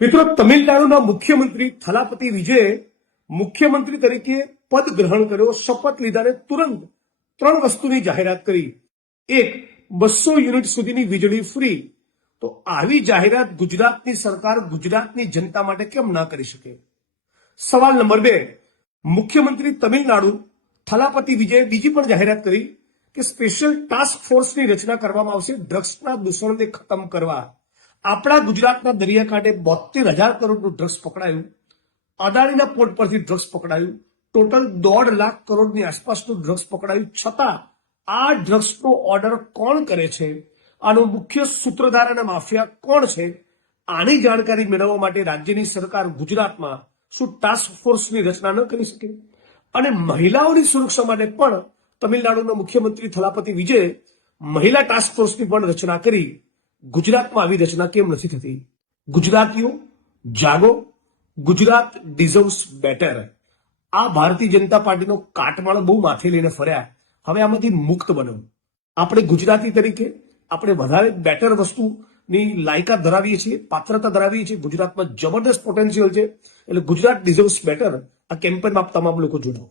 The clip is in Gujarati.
મિત્રો, તમિલનાડુના મુખ્યમંત્રી થલાપતિ વિજયે મુખ્યમંત્રી તરીકે પદ ગ્રહણ કર્યો. શપથ લીધાને તુરંત 3 વસ્તુની જાહેરાત કરી. 1, 200 યુનિટ સુધીની વીજળી ફ્રી. તો આવી જાહેરાત ગુજરાતની સરકાર ગુજરાતની જનતા માટે કેમ ના કરી શકે? સવાલ નંબર 2, મુખ્યમંત્રી તમિલનાડુ થલાપતિ વિજયે બીજી પણ જાહેરાત કરી કે સ્પેશિયલ ટાસ્ક ફોર્સની રચના કરવામાં આવશે ડ્રગ્સના દૂષણને ખતમ કરવા. આપણા ગુજરાતના દરિયાકાંઠે 72,000 કરોડનું ડ્રગ્સ પકડાયું. અદાણીના પોર્ટ પરથી ડ્રગ્સ પકડાયું. ટોટલ 1.5 લાખ કરોડની આસપાસનું ડ્રગ્સ પકડાયું. છતાં આ ડ્રગ્સનો ઓર્ડર કોણ કરે છે, આનો મુખ્ય સૂત્રધાર અને માફિયા કોણ છે, આની જાણકારી મેળવવા માટે રાજ્યની સરકાર ગુજરાતમાં શું ટાસ્ક ફોર્સની રચના ન કરી શકે? અને મહિલાઓની સુરક્ષા માટે પણ તમિલનાડુના મુખ્યમંત્રી થલાપતિ વિજયે મહિલા ટાસ્ક ફોર્સની પણ રચના કરી. ગુજરાતમાં આવી રચના કેમ નથી થતી? ગુજરાતીઓ જાગો, ગુજરાત ડિઝર્વ્સ બેટર. આ ભારતીય જનતા પાર્ટીનો કાટમાળ બહુ માથે લઈને ફર્યા. હવે આમાંથી મુક્ત બનો. આપણે ગુજરાતી તરીકે આપણે વધારે બેટર વસ્તુની લાયકાત ધરાવીએ છીએ, પાત્રતા ધરાવીએ છીએ. ગુજરાતમાં જબરદસ્ત પોટેન્શિયલ છે. એટલે ગુજરાત ડિઝર્વ્સ બેટર આ કેમ્પેનમાં આપ તમામ લોકો જોડાઓ.